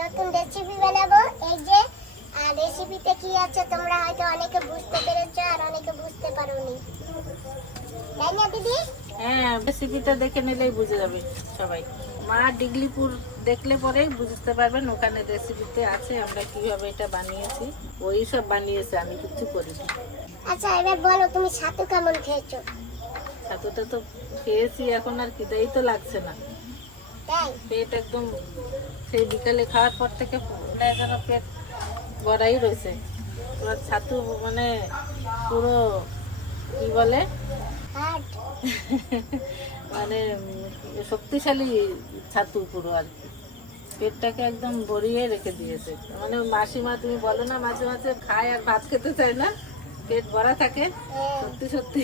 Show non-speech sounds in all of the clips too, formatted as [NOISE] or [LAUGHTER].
নতুন রেসিপি বানাবো। এই যে আর রেসিপিতে কি আছে তোমরা হয়তো অনেকে বুঝতে পেরেছ আর অনেকে বুঝতে পারোনি। তাই না দিদি? হ্যাঁ রেসিপিটা দেখে নিলেই বুঝে যাবে সবাই। মা ডিগলিপুর দেখলে পরেই বুঝতে পারবেন ওখানে রেসিপিতে আছে আমরা কীভাবে এটা বানিয়েছি। ওই সব বানিয়েছে আমি কিছু করিনি। আচ্ছা এবার বলো তুমি ছাতু কেমন খেয়েছো? ছাতুটা তো খেয়েছি এখন আর খিদেই তো লাগছে না। পেট একদম সেই বিকালে খাওয়ার পর থেকে যেন পেট ভরাই রয়েছে। পুরো ছাতু মানে পুরো কি বলে? মানে শক্তিশালী ছাতু পুরো আর কি। পেটটাকে একদম ভরিয়ে রেখে দিয়েছে। মানে মাসিমা তুমি বলো না মাঝে মাঝে খায় আর ভাত খেতে চায় না। পেট ভরা থাকে। সত্যি সত্যি।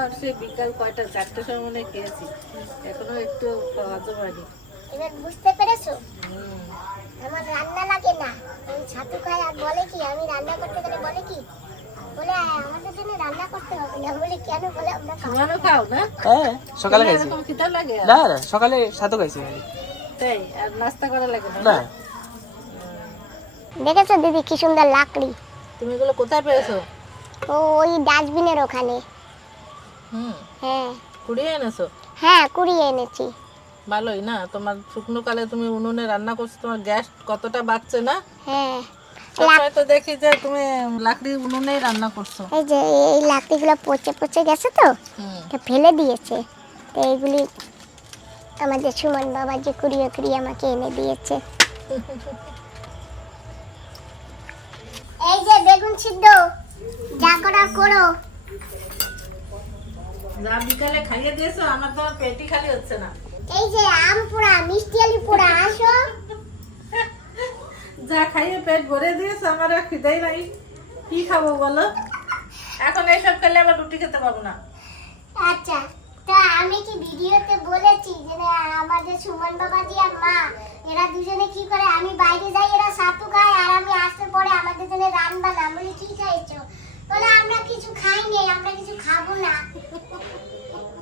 আর সে বিকাল কয়টা চারটের সময় মনে খেয়েছি। এখনও একটু হজম হয়নি। এবার বুঝতে পেরেছ? আমার রান্না লাগে না। আমি ছাতু খাই আর বলে কি আমি রান্না করতে গেলে বলে কি? বলে আমাদের জন্য রান্না করতে হবে না। বলে কেন? বলে আমরা খাও না? হ্যাঁ সকালে খাইছি। খিদা লাগে আর? না না সকালে সাতও খাইছি তাই? আর নাস্তা করা লাগে না? দেখেছ দিদি কি সুন্দর লাকড়ি? তুমি এগুলো কোথায় পেয়েছ? ও ওই ডাস্টবিনের ওখানে। হুম। হ্যাঁ। কুড়িয়ে এনেছো? হ্যাঁ কুড়িয়ে এনেছি। ভালোই না তোমার শুকনো কালে তুমি উনুনে রান্না করছ তোমার গ্যাস কতটা বাড়ছে না? হ্যাঁ। তো দেখি যে তুমি লাকড়ির উনুনেই রান্না করছ। এই যে এই লাকড়িগুলো পচে পচে গেছে তো এটা ফেলে দিয়েছে। তো এইগুলি আমাদের সুমন বাবা যে কুড়িয়ে কুড়িয়ে আমাকে এনে দিয়েছে। [LAUGHS] এই যে বেগুন সিদ্ধ। যা করার করো। যা বিকালে খাইয়ে দিয়েছ আমার তো পেটই খালি হচ্ছে না। এই যে আম পোড়া মিষ্টি আলু পোড়া আসো। যা খাইয়ে পেট ভরে দিয়েছ আমার আর খিদেই নাই। কি খাব বলো? এখন এইসব খেলে আবার রুটি খেতে পারব না। আচ্ছা তা আমি কি ভিডিওতে বলেছি যে আমাদের সুমন বাবাজি আর মা এরা দুজনে কি করে? আমি বাইরে যাই এরা সাতু খায় আর আমি না বলি কি বলে, আমরা কিছু আমরা কিছু খাব না।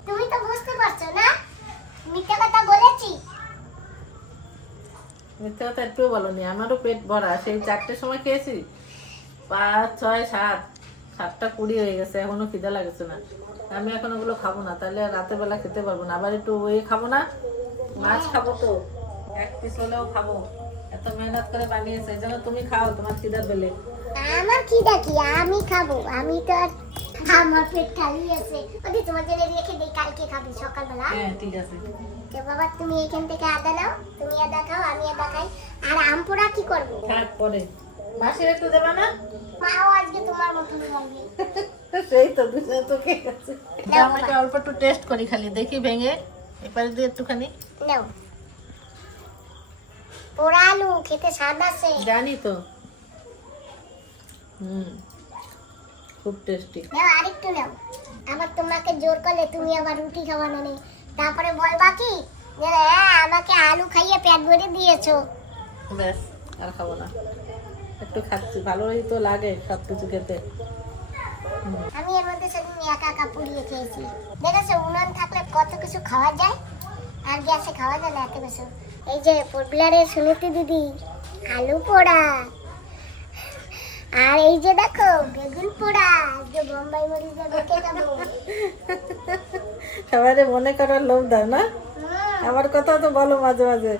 তুমি তো বুঝতে পারছ না? মিথ্যা কথা বলেছি? মিথ্যে কথা একটু আমারও পেট ভরা। সেই চারটের সময় খেয়েছি। পাঁচ, ছয়, সাত, সাতটা কুড়ি হয়ে গেছে, এখনও খিদে লাগছে না। আমি এখন ওগুলো খাব না, তাহলে রাতের বেলা খেতে পারব না। আবার একটু ওই খাব না? মাছ খাব তো। এক পিস হলেও খাব। এত মেহনত করে বানিয়েছে যেন তুমি খাও, তোমার খিদা পেলে। আমার কি দেখি? আমি খাব। আমি তো আর আমার পেট খালি আছে। ওদি তোমার জন্য রেখে দিই কালকে খাবি সকালবেলা। হ্যাঁ ঠিক আছে। তো বাবা তুমি এখান থেকে আদা নাও তুমি আদা খাও আমি আদা খাই। আর আম পোড়া কি করব? থাক পরে। মাসির একটু দেবা না? মাও আজকে তোমার মতন করবে [LAUGHS] সেই তো দুজনে তো খেয়ে গেছে। আমি একটু অল্প একটু টেস্ট করি খালি দেখি ভেঙে এপারে দিয়ে একটুখানি। নাও। পোড়া আলু খেতে স্বাদ আছে। জানি তো। হুম। খুব টেস্টি নাও আরেকটু নাও। আবার তোমাকে জোর করলে তুমি আবার রুটি খাওয়ানো নেই তারপরে বলবা কি যে হ্যাঁ আমাকে আলু খাইয়ে পেট ভরে দিয়েছ। ব্যাস আর খাব না। একটু খাচ্ছি ভালোই তো লাগে সব কিছু খেতে। আমি এর মধ্যে সেদিন একা একা পুড়িয়ে খেয়েছি। দেখেছ উনুন থাকলে কত কিছু খাওয়া যায়? আর গ্যাসে খাওয়া যায় না এত কিছু। এই যে পোটবিলারের সুনীতি দিদি আলু পোড়া। আর এই যে দেখো বেগুন পোড়া। যে বোম্বাই মরিচ দিয়ে খাব সবাই মনে করার লোভ দাও না? আমার কথা তো বলো মাঝে মাঝে।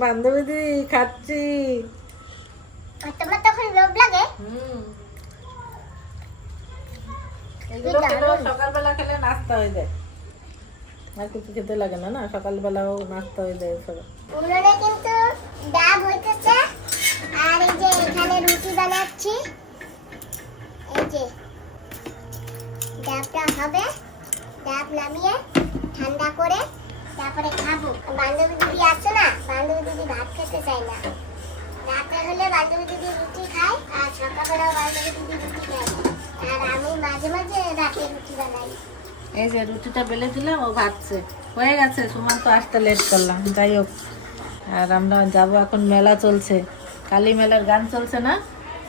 বান্ধবী দি খাচ্ছি। আর তোমার তখন লোভ লাগে? সকালবেলা খেলে নাস্তা হয়ে যায়। আর কিছু খেতে লাগে না না? সকালবেলাও নাস্তা হয়ে যায় সব কিন্তু ডাব হইতেছে আর এই যে এখানে রুটি বানাচ্ছি এই যে ডাবটা হবে ডাব নামিয়ে ঠান্ডা করে তারপরে খাব বান্ধবী দিদি আছে না বান্ধবী দিদি ভাত খেতে চায় না রাতে হলে বান্ধবী দিদি রুটি খায় আর সকালবেলাও বান্ধবী দিদি রুটি খায় আর আমি মাঝে মাঝে রাতে রুটি বানাই এই যে রুটিটা বেলে দিলাম ও ভাবছে হয়ে গেছে সুমান তো আসতে লেট করলাম যাই হোক। আর আমরা যাব এখন মেলা চলছে। কালী মেলার গান চলছে না?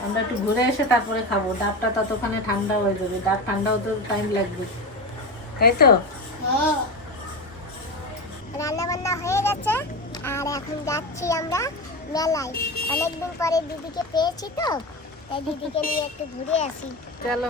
আমরা একটু ঘুরে এসে তারপরে খাব। ডাবটা ততক্ষণে ঠান্ডা হয়ে যাবে। ডাব ঠান্ডা হতে টাইম লাগবে। তাই তো? রান্না বান্না হয়ে গেছে। আর এখন যাচ্ছি আমরা মেলায়। অনেকদিন পরে দিদিকে পেয়েছি তো তাই দিদিকে নিয়ে একটু ঘুরে আসি। চলো।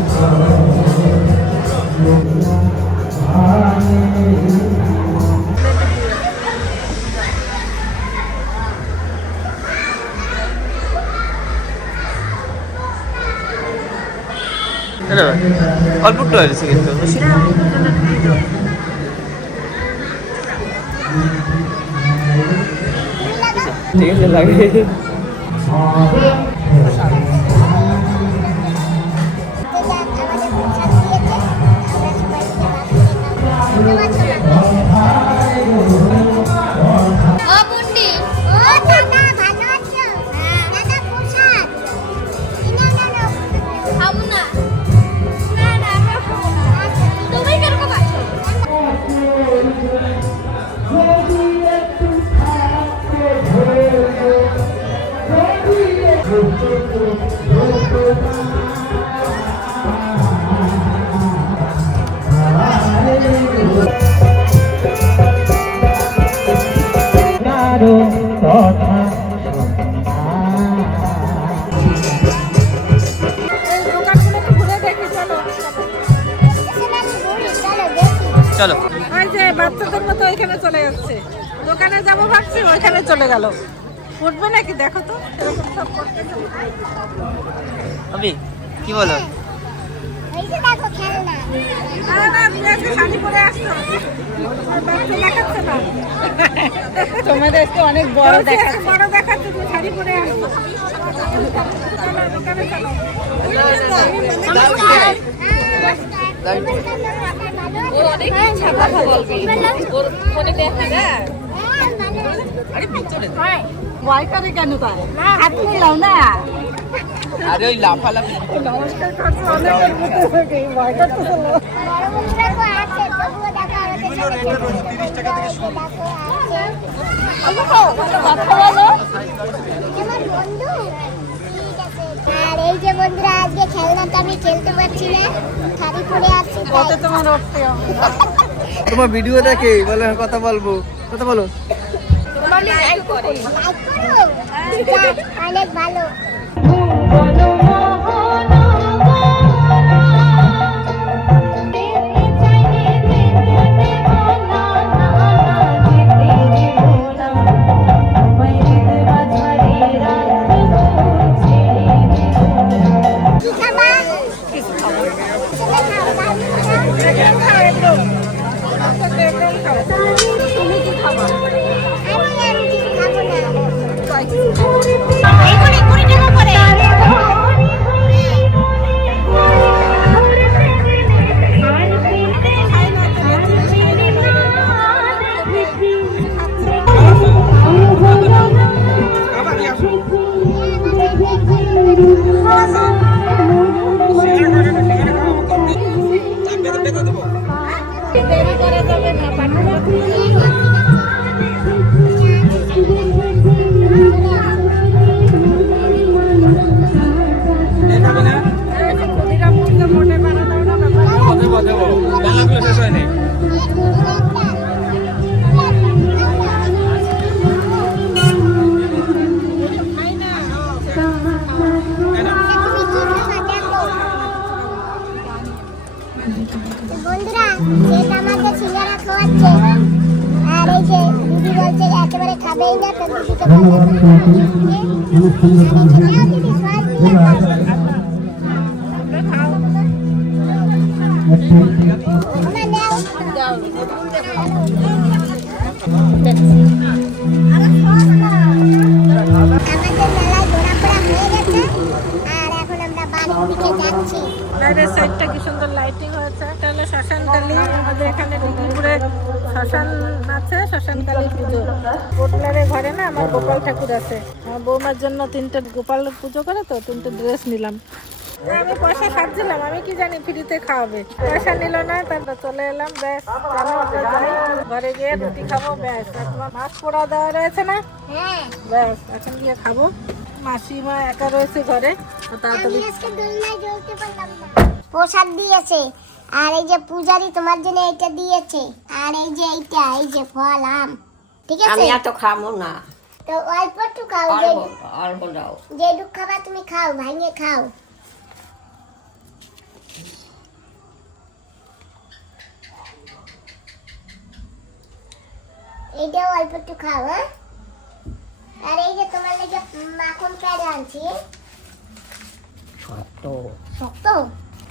অল্প একটু হয়েছে কিন্তু। ঠিক আছে লাগে চলো দেখি। চলো ওই যে বাচ্চাদের মতো ওইখানে চলে যাচ্ছে দোকানে যাব ভাবছি ওইখানে চলে গেল উঠবে নাকি দেখো তো এরকম সব করতেছে। কি বলো তোমাদেরকে অনেক বড় দেখাচ্ছে। বড় দেখাচ্ছে, তুমি শাড়ি পরে? হ্যাঁ, ছাপা বলবি ওর ফোনে দেখা না হ্যাঁ। আরে ভয় করে কেন তাই হাত মিলাও না। আরে ওই লাফালাফি। নমস্কার করছ, হয়ে ভয় তো আছে, আছে। আছে। আর এই যে বন্ধুরা আজকে খেলনাটা আমি খেলতে পারছি না শাড়ি পরে আসছি তাই। কত তোমার উঠতে তোমার ভিডিও দেখে বলে কথা বলব। কথা বলো। লাইক করো। যাক, অনেক ভালো। বলছে একেবারে খাবেই না তো দিদিকে বললাম দিদি সব দিয়ে খাও ওমা নাও আমাদের মেলায় ঘোরাফেরা হয়ে গেছে আর এখন আমরা বাড়ির দিকে যাচ্ছি বাইরের সাইডটা কি সুন্দর লাইটিং হয়েছে এটা হলো শ্মশান আমাদের এখানে ডিগ্রিপুরে শ্মশান পোটলারে ঘরে না আমার গোপাল ঠাকুর আছে। আমার বৌমার জন্য তিনটে গোপাল পুজো করে তো তিনটে ড্রেস নিলাম। আমি পয়সা খাচ্ছিলাম আমি কি জানি ফ্রিতে খাওয়াবে। পয়সা নিল না তারপর চলে এলাম ব্যাস ঘরে গিয়ে রুটি খাব ব্যাস। তোমার মাছ পোড়া দেওয়া রয়েছে না? হ্যাঁ। ব্যাস এখন গিয়ে খাব। মাসিমা একা রয়েছে ঘরে প্রসাদ দিয়েছে আর এই যে পূজারি তোমার জন্য এটা দিয়েছে। আর এই যে এইটা এই যে ফল আম। ঠিক আছে? আমি এত খাব না। তো অল্প একটু খাও যে অল্প দাও। যে দুধ খাবা তুমি খাও ভাঙিয়ে খাও। এইটাও অল্প একটু খাও হ্যাঁ? আর এই যে তোমার লেগে মাখন প্যাড়ে আনছি সত্য শক্ত?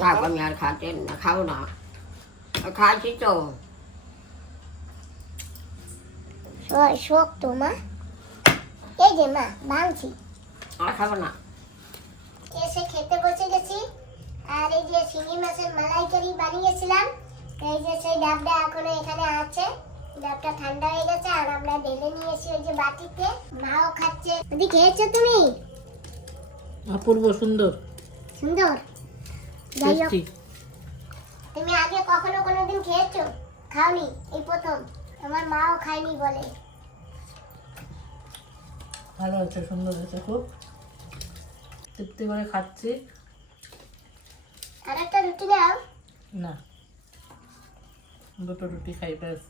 তাও আমি আর খাতে না খাব না। আর তো। ওই শক্ত মা। এই যে মা ভাঙছি। আর খাব না। এসে খেতে বসে গেছি। আর এই যে শিঙি মাছের মালাইকারি বানিয়েছিলাম এই যে সেই ডাবটা এখনও এখানে আছে। ডাবটা ঠান্ডা হয়ে গেছে আর আমরা ঢেলে নিয়েছি ওই যে বাটিতে। মাও খাচ্ছে। দিদি খেয়েছো তুমি? অপূর্ব সুন্দর। সুন্দর? যাই হোক। তুমি আগে কখনো কোনোদিন খেয়েছো? খাওনি এই প্রথম। আমার মাও খায়নি বলে। ভালো হয়েছে সুন্দর হয়েছে খুব। তৃপ্তি করে খাচ্ছি। আর একটা রুটি দাও না। দুটো রুটি খাই ব্যাস।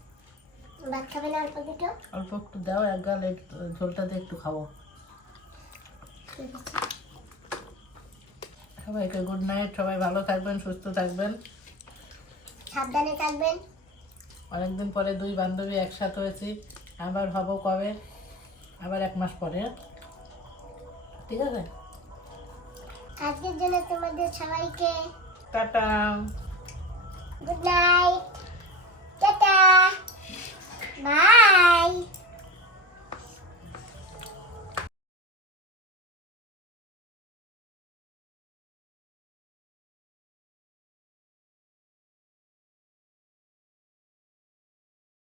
ভাত খাবে না অল্প দুটো? অল্প একটু দাও এক গাল ঝোলটা দিয়ে একটু খাব। সবাইকে গুড নাইট সবাই ভালো থাকবেন সুস্থ থাকবেন। সাবধানে থাকবেন। অনেকদিন পরে দুই বান্ধবী একসাথে হয়েছি। আবার হব কবে? আবার এক মাস পরে ঠিক আছে? আজকের জন্য তোমাদের সবাইকে tata. Good night. Tata. Bye.